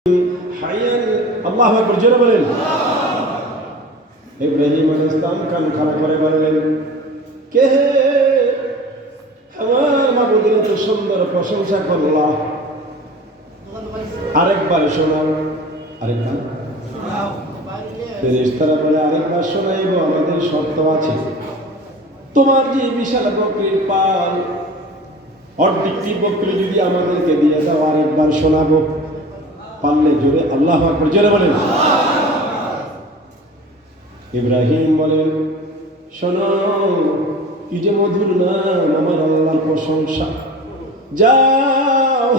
Haiyan আল্লাহু আকবার জোরে বলেন। ইব্রাহিম আলাইহিস সালাম কান খাড়া করে বললেন, কে হে? আমার মাবুদের এত সুন্দর প্রশংসা করলাম, আরেকবার শোনাও। আরেকবার ফেরেশতারা বলে, আরেকবার শোনাইব, আমাদের শর্ত আছে। তোমার যে বিশাল বকরির পাল, অর্ধেকটি বকরি যদি আমাদেরকে দিয়ে দাও, আরেকবার শোনাবো। পারলে জোরে আল্লাহু আকবার জোরে বলেন। ইব্রাহিম বলেন, শোনো, কি যে মধুর নাম, আমার আল্লাহর প্রশংসা। যাও,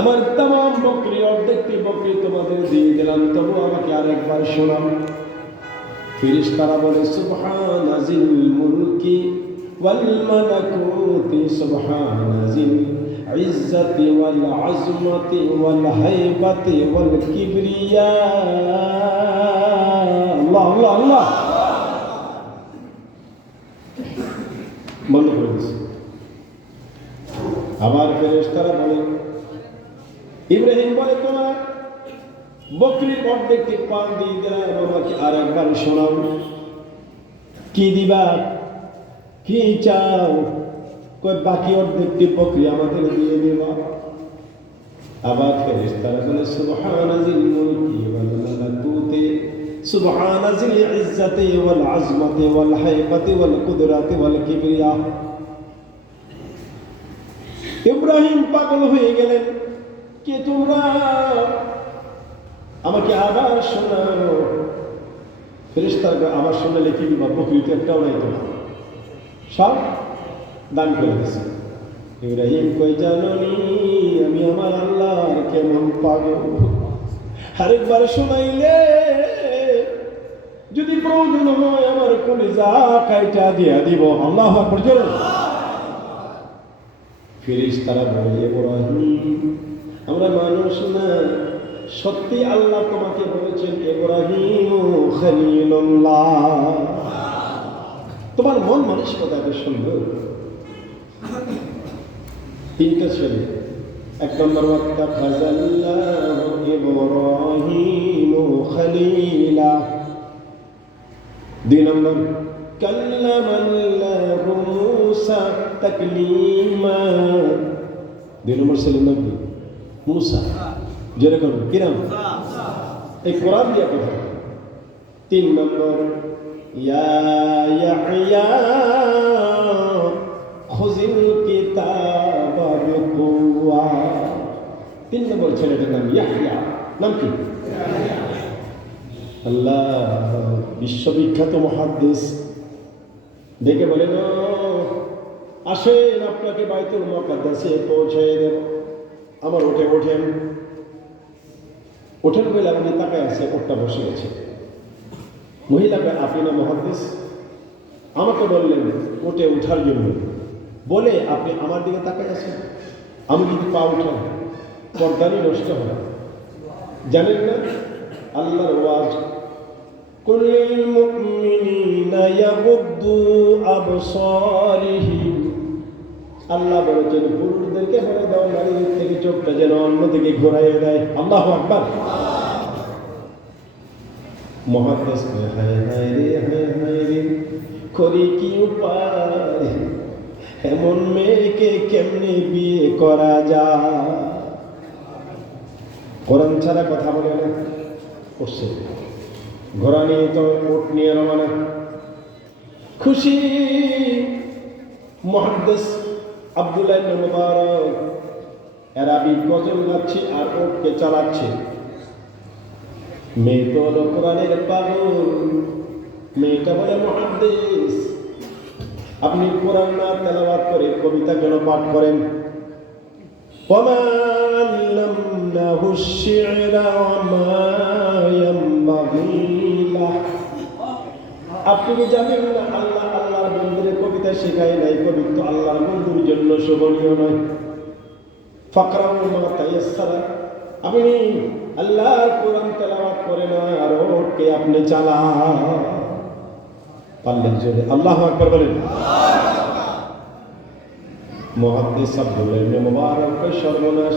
আমার তামাম বকরি, অর্ধেকটি বকরি তোমাদের দিয়ে দিলাম, তবু আমাকে আরেকবার শোনাও। ফেরেশতারা বলে, সুবহানা জিল মুলকি ওয়াল মালাকুতি, সুবহানা জিল ইজ্জতি ওয়াল আজমতি ওয়াল হাইবাতি ওয়াল কিবরিয়া। আল্লাহ আল্লাহ আল্লাহ। বন্ধ করে দিচ্ছে। আবার ফেরেশতারা বলে, ইব্রাহিম বলে, তোমার বকরির অর্ধেকটি পান দিয়ে দিলাম, আমাকে আর একবার শোনাও। কি দিবা, কি চাও? কই বাকি অর্ধেকটি বকরি আমাদের দিয়ে দিবা। আবার ফেরেশতারা বলে, সুবহানা জিল মুলকি ওয়াল মালাকুতি, সুবহানা জিল ইজ্জতি ওয়াল আজমতি ওয়াল হাইবাতি ওয়াল কুদরাতি ওয়াল কিবরিয়া। ইব্রাহিম পাগল হয়ে গেলেন, কে তোমরা? আমাকে আবার শোনাও। ফেরেশতারা আবার শোনালে কি দিবা? বকরিতে একটাও নাই, তো সব দান করে দিয়েছে। ইব্রাহিম কই, জাননি আমি আমার আল্লাহর কেমন পাগল, আরেকবার শোনাইলে যদি প্রয়োজন হয় আমার কলিজা কাইটা দিয়া দিব। আল্লাহু আকবার জোরে। ফেরেশতারা বলে, ইব্রাহিম, আমরা মানুষ না, সত্যি আল্লাহ তোমাকে বলেছেন ইব্রাহিম খলিলুল্লাহ। তোমার মন মানসিকতা এত সুন্দর। তিনটা ছেলে, এক নম্বর ওয়াত্তাখাযাল্লাহু ইব্রাহিম খলিলা, দুই নম্বর কাল্লামাল্লাহু মূসা তাকলিমা, দুই নম্বর ছেলের নাম কি? মূসা। যেরকম কিরাম এই কোরআন দিয়া কথা। তিন নম্বর ইয়া ইয়াহইয়া খুযিল কিতাবা বিকুওয়া। তিন নম্বর ছেলেটার নাম ইয়াহইয়া। নাম কি? আল্লাহ বিশ্ববিখ্যাত মুহাদ্দিস ডেকে বলেন, আসেন আপনাকে বাইতুল মুকাদ্দাসে পৌঁছে দেব। আমার উঠে ওঠেন। ওঠেন বলে আপনি তাকায় আছে, ওঠটা বসে গেছে। মহিলাকে, আপনি না মুহাদ্দিস? আমাকে বললেন উঠে উঠার জন্য, বলে আপনি আমার দিকে তাকায় আছেন। আমি যদি পা উঠাই, পর্দানি নষ্ট হয়। জানেন না আল্লাহর ওয়াজ, কুল মুমিনিনা ইয়াগুদ্দু আবসারিহিম। আল্লাহ বলেছেন পুরুষদেরকে বলে দাও নারীদের থেকে চোখটা যেন অন্যদিকে ঘোরাইয়ে দেয়। আল্লাহু আকবার। মুহাদ্দিস, হায় হায় রে, হায় হায় রে, করি কি উপায়, এমন মেয়েকে কেমনে বিয়ে করা যায়? কোরআন ছাড়া কথা বলে না, করছে। ঘোড়া নিয়ে তো উট নিয়ে রওনা। খুশি মুহাদ্দিস আব্দুল্লাহ ইবনে মুবারক আরবি গজল গাচ্ছে আর উটকে চালাচ্ছে। মেয়ে তো হলো কোরআনের পাগল। মেয়েটা বলে, মুহাদ্দিস, আপনি কোরআন না তেলাওয়াত করে কবিতা কেন পাঠ করেন? ওয়ামা আল্লামনাহু আশ-শি'রা ওয়ামা ইয়ানবাগী লাহ। আপনি কি জানেন না আল্লাহ আল্লাহর বন্ধুরে কবিতা শেখায় নাই? কবিত্ব আল্লাহর বন্ধুর জন্য শোভনীয় নয়। ফাকরাউ মা তায়াসসারা। আপনি আল্লাহর কোরআন তেলাওয়াত করেন আর ওকে আপনি চালান। পারলেন জোরে আল্লাহু আকবার বলেন। মুহাদ্দিস আব্দুল্লাহ ইবনে মুবারক সর্বনাশ।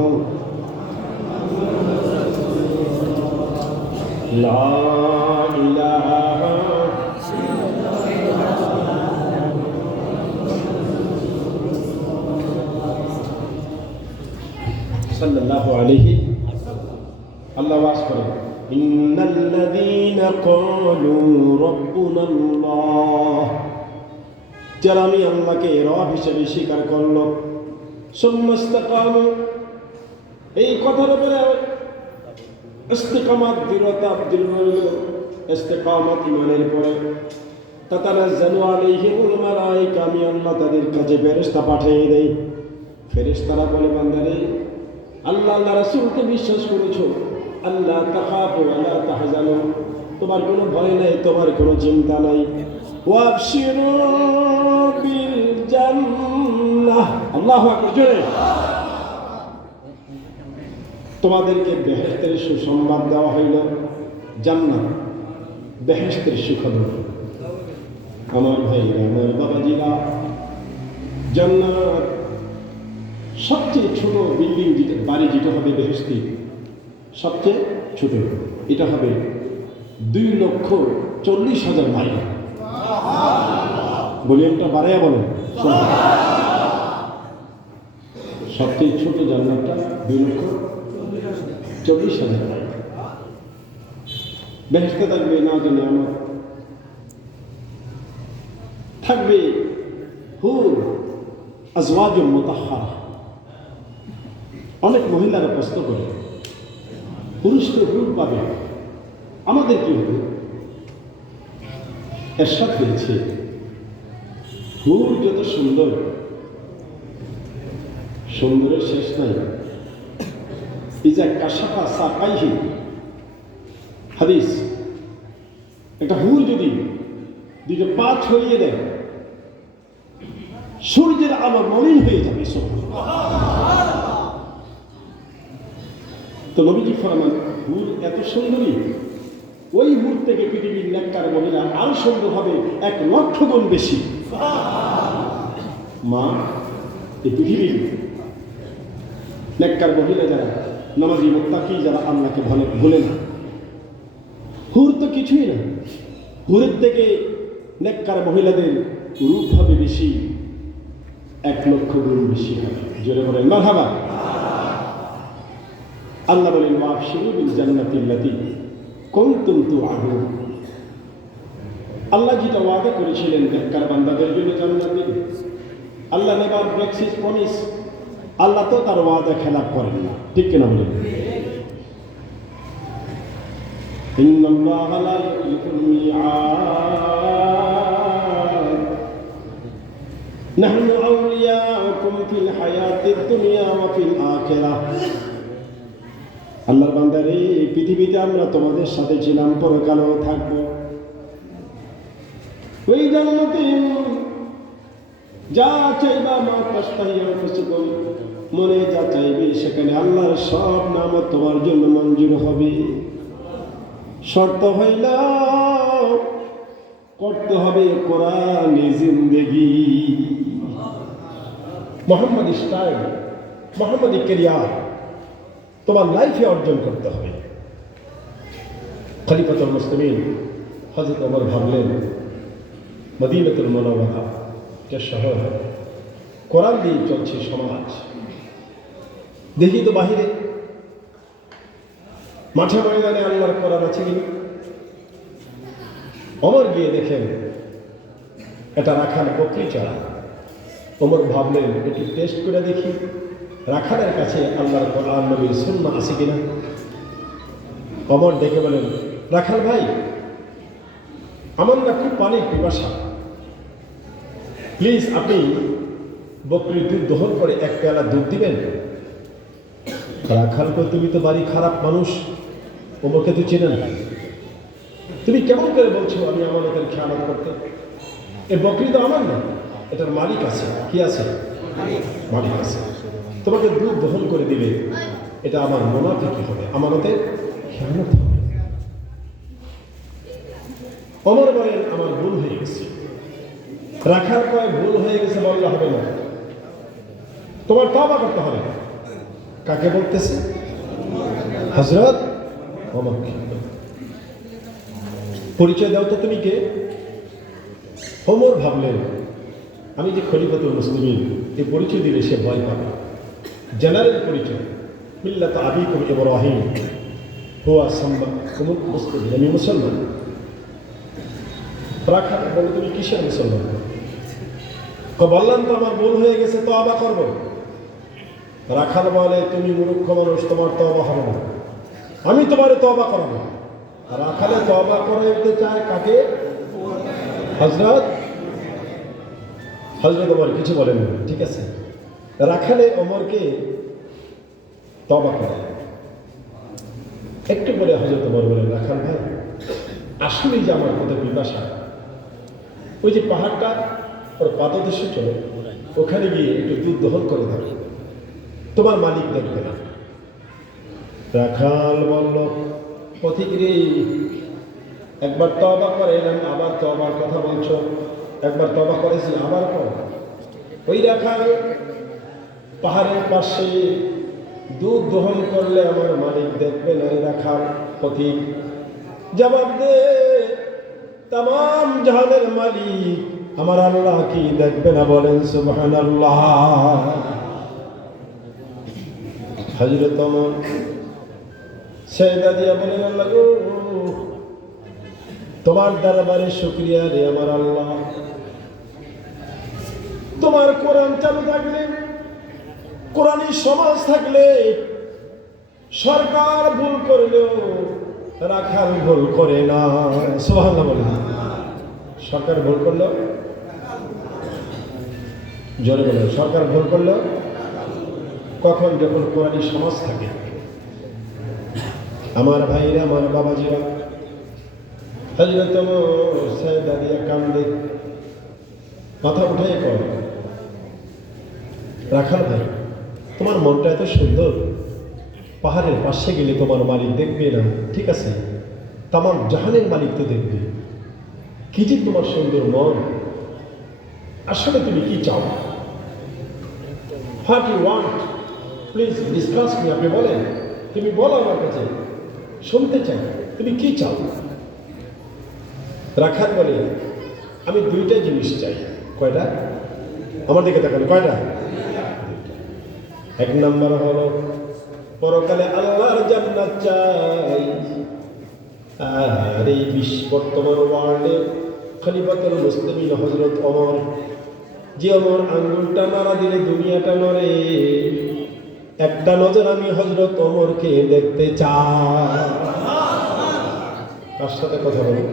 লা ইলাহা সাল্লাল্লাহু আলাইহি আল্লাহ ওয়াজ করেন ইন্নাল্লাযীনা ক্বালু রাব্বুনাল্লাহ, যারা আমি আল্লাহকে রব হিসেবে স্বীকার করল, সুম্মা ইসতাকামু, এই কথার উপরে ইস্তিকামাত দৃঢ়তা ইস্তিকামাত ঈমানের পরে তাতানাজ্জালু আলাইহিমুল মালায়েকা, আমি আল্লাহ তাদের কাছে ফেরেশতা পাঠিয়ে দেই। ফেরেশতারা বলে বান্দারে আল্লাহ আল্লাহ রাসূলকে বিশ্বাস করেছো, আল্লাহ তাখাফু ওয়ালা তাহজানু, তোমার কোনো ভয় নাই, তোমার কোনো চিন্তা নাই। ওয়াবশিরু বিল জান্নাহ, আল্লাহু আকবার জোরে। তোমাদেরকে বেহেশতের সুসংবাদ দেওয়া হইল, জান্নাত বেহেশতের সুখবর। আমার ভাইরা, আমার বাবাজিরা, জান্নাত সবচেয়ে ছোট বিল্ডিং, বাড়ি যেটা হবে বেহেশতি, সবচেয়ে ছোট, এটা হবে 2,40,000 মাইল। ভলিউমটা বাড়াইয়া বলেন, সবচেয়ে ছোট জান্নাতটা 2,40,000 মাইল। বেহেশতে থাকবে না জানি আমার, থাকবে হুর আজওয়াজুম মুতাহহারা। অনেক মহিলারা প্রশ্ন করে পুরুষ তো হুর পাবে, আমাদের কি হবে? এরশাদ করেছে হুর যত সুন্দর, সুন্দরের শেষ নাই। ইজা কাশাফা সাকাইহি, হাদিস, একটা হুর যদি দুটো পা ছড়িয়ে দেয়, সূর্যের আলো মলিন হয়ে যাবে। তো নবীজি ফরমান হুর এত সুন্দরী, ওই হুর থেকে পৃথিবীর নেককার মহিলা আরো সুন্দর হবে 1,00,000 গুণ বেশি। মা, এই পৃথিবীর নেককার মহিলা যারা নামাজি মুত্তাকি, যারা আল্লাহকে ভুলে না, হুর তো কিছুই না। হুরের থেকে নেককার মহিলাদের রূপ হবে বেশি, 1,00,000 গুণ বেশি হবে। জোরে বলেন মারহাবা। আল্লাহ বলেন ওয়াবশিরু বিল জান্নাতিল্লাতী কুনতুম তুআদুন, আল্লাহ যেটা ওয়াদা করেছিলেন নেককার বান্দাদের জন্য জান্নাতের, আল্লাহ নেভার ব্রেকস হিজ প্রমিস। আল্লাহ তো তার ওয়াদা খেলাপ করেন না, ঠিক কিনা বলেন? ইন্নাল্লাহা লা ইউখলিফুল মিআদ, নাহনু আউলিয়াউকুম ফিল হায়াতিদ দুনিয়া ওয়া ফিল আখিরাহ। আল্লাহর বান্দারে, এই পৃথিবীতে আমরা তোমাদের সাথে ছিলাম, পরকালেও থাকবো। ওই জান্নাতে যা চাইবা, মা তাশতাহি আনফুসুকুম, মনে যা চাইবে সেখানে আল্লাহর সব নামত তোমার জন্য মঞ্জুর হবে। শর্ত হইল করতে হবে কোরআনে জিন্দেগি, মুহাম্মাদি স্টাইল, মুহাম্মাদি ক্যারিয়ার তোমার লাইফে অর্জন করতে হবে। খলিফাতুল মুসলিমিন হযরত ওমর ভাবলেন মদিনাতুল মুনাওয়ারা যে শহর, কোরআন দিয়ে চলছে সমাজ, দেখি তো বাহিরে মাঠে ময়দানে আল্লাহর কোরআন আছে কিনা। ওমর গিয়ে দেখেন এটা রাখাল বকরি চড়া। ওমর ভাবলেন একটু টেস্ট করে দেখি রাখালের কাছে আল্লাহর কোরআন নবীর সুন্নাহ আছে কিনা। ওমর দেখে বলেন, রাখাল ভাই, আমার না খুব পানির পিপাসা, প্লিজ আপনি বকরির দুধ দহন করে 1 পেয়ালা দুধ দিবেন। রাখাল কই, তুমি তো বাড়ি খারাপ মানুষ, ওমরকে তো চেনে না, তুমি কেমন করে বলছো আমি আমানতের খেয়ানত করতে? এই বকরি তো আমার না, এটার মালিক আছে। কি আছে? মালিক আছে। তোমাকে দুধ দহন করে দিবে, এটা আমার মুনাফিকি হবে, আমানতের খেয়ানত হবে। ওমর বলেন, আমার ভুল হয়ে গেছে। রাখার কয় ভুল হয়ে গেছে বললে হবে না, তোমার তওবা করতে হবে। কাকে বলতেছে? হযরত ওমর। পরিচয় দাও তো তুমি কে? ওমর ভাবলেন আমি যে খলিফাতুল মুসলিমিন, এই পরিচয় দিলে সে ভয় পাবে। জেনারেল পরিচয়, মিল্লাত আবিকুম ইব্রাহিম হুয়া সাম্মাকুমুল মুসলিমিন, আমি মুসলমান। রাখাল বলে তুমি কিসের মুসলমান? বললাম তো আমার ভুল হয়ে গেছে, তওবা করব। রাখাল বলে তুমি মূর্খ মানুষ, তোমার তওবা হবে না, আমি তোমারে তওবা করাবো। রাখালে তওবা করাইতে চায় কাকে? হযরত ওমর কিছু বলেন না, ঠিক আছে। রাখালে ওমরকে তওবা করে। একটু বলে হযরত ওমর বলেন, রাখাল ভাই আসলেই যে আমার কত পিপাসা, ওই যে পাহাড়টা ওর পাদদেশে চলে, ওখানে গিয়ে একটু দুধ দহন করে দাও, তোমার মালিক দেখবে না। রাখাল বলল, পথিকরে একবার তওবা করে এলাম, আবার তওবার কথা বলছো। একবার তওবা করেছি, আবার কর। ওই রাখাল পাহাড়ের পাশে দুধ দহন করলে আমার মালিক দেখবে না। রাখাল পথিক জবাব দে, তামাম জাহানের মালিক আমার আল্লাহ কি দেখবে না? বলেন সুবহানাল্লাহ। হযরত ওমর সেজদা দিয়া বলেন, আল্লাহ গো, তোমার দরবারে শুকরিয়া রে আমার আল্লাহ। তোমার কোরআন চালু থাকলে, কোরআনী সমাজ থাকলে, সরকার ভুল করলেও রাখাল ভুল করে না। সুবহানাল্লাহ বলেন। সরকার ভুল করলেও, জোরে বলেন, সরকার ভুল করলেও কখন? যখন কোরআনী সমাজ থাকে। আমার ভাইরা, আমার বাবাজিরা, হযরত ওমর সেজদা দিয়া কান্দে, মাথা উঠাই কয়, রাখাল ভাই তোমার মনটা এত সুন্দর, পাহাড়ের পাশে গেলে তোমার মালিক দেখবে না, ঠিক আছে, তামাম জাহানের মালিক তো দেখবে। কি যে তোমার সুন্দর মন, আসলে তুমি কি চাও? What you want, please discuss me. আপনি বলেন, তুমি বলো আমার কাছে, শুনতে চাই তুমি কি চাও। রাখাল বলে, আমি দুইটা জিনিস চাই। কয়টা? আমার দিকে তাকান, কয়টা? এক নম্বর হলো পরকালে আল্লাহর জান্নাত চাই। আর এই বর্তমান ওয়ার্ল্ডে খলিফাতুল মুসলিমিন হযরত ওমর, যে ওমর আঙ্গুলটা নাড়া দিলে দুনিয়াটা নড়ে, একটা নজর আমি হযরত ওমরকে দেখতে চাই। কার সাথে কথা বলি?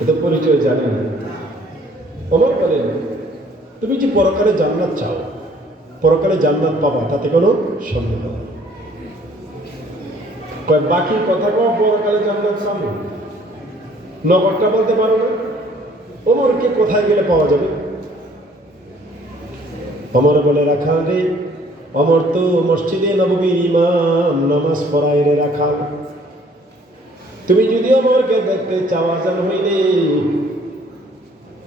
এটা পরিচয় জানেন। ওমর বলেন, তুমি যে পরকালে জান্নাত চাও, পরকালে জান্নাত পাবা, তাতে কোনো সন্দেহ নেই। বাকি কথা কও, পরকালে জান্নাত পাবে, নগরটা বলতে পারো না। ওমরকে কোথায় গেলে পাওয়া যাবে? ওমর বলে, রাখাল রে, ওমর তো মসজিদে নববীর ইমাম, নামাজ পড়ায় রে রাখাল। তুমি যদি ওমরকে দেখতে চাও, আজান হইলে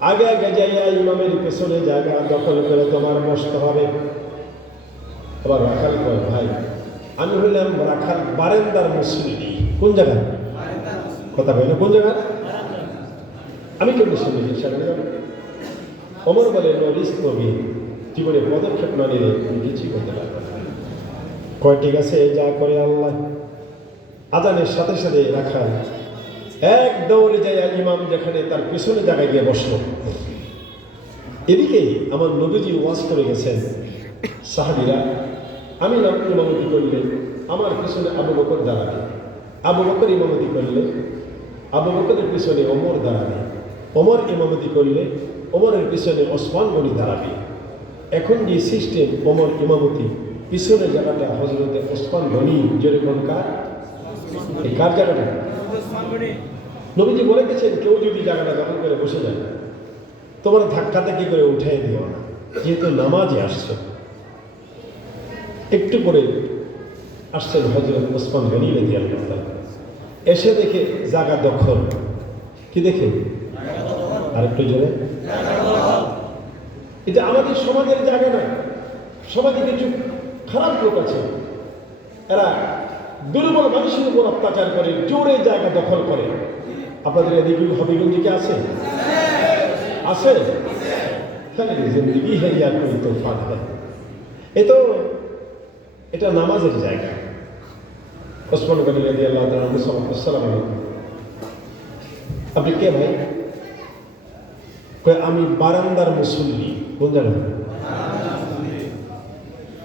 আগে আগে যাইয়া ইমামের পেছনে জায়গা দখল করে তোমার বসতে হবে। আবার রাখাল কয়, ভাই আমি হইলাম রাখাল বারেন্দার মুসলিম। কোন জায়গায়? কথা বলে কোন জায়গায়? আমি কেমনি শুনি সামনে যাবো? ওমর বলে, নো রিস্ক নবী, জীবনে পদক্ষেপ না নিলে তুমি কিছুই করতে পারবে না। কয় ঠিক আছে, যা করে আল্লাহ। আজানের সাথে সাথে রাখাল এক দৌড়ে যায় ইমাম যেখানে, তার পেছনে জায়গায় গিয়ে বসলো। এদিকে আমার নবীজি ওয়াজ করে গেছেন, সাহাবীরা আমি ইমামতি করলে আমার পিছনে আবু বকর দাঁড়াবে, আবু বকর ইমামতি করলে আবু বকরের পিছনে ওমর দাঁড়াবে, ওমর ইমামতি করলে ওমরের পিছনে ওসমান গনি দাঁড়াবে। এখন যে সিস্টেম, ওমর ইমামতি, পিছনে জায়গাটা হযরতে ওসমান গনি, যেরকম কার, এই কার জায়গাটা? নবীজি বলে গেছেন, কেউ যদি জায়গাটা দখল করে বসে যায়, তোমার ধাক্কাতে কি করে উঠাই দিও না, যেহেতু নামাজে আসছে। একটু করে আসছেন হযরত ওসমান গনি রাদিয়াল্লাহু তাআলা, এসে দেখে জায়গা দখল। কি দেখে? আরেকটু জোরে। এটা আমাদের সমাজের জায়গা না। সমাজে কিছু খারাপ লোক আছে, এরা দুর্বল মানুষের উপর অত্যাচার করে, জোরে জায়গা দখল করে। আপনাদের এদিকে হবিগঞ্জে কি আছে? আছে? খালি জিন্দগি है या कोई तूफान है। এটা নামাজের জায়গা। ওসমান গনি রাদিয়াল্লাহু তাআলা আসসালামু আলাইকুম। আপনি কে ভাই? কয় আমি বারান্দার মুসল্লি। কোন জায়গা?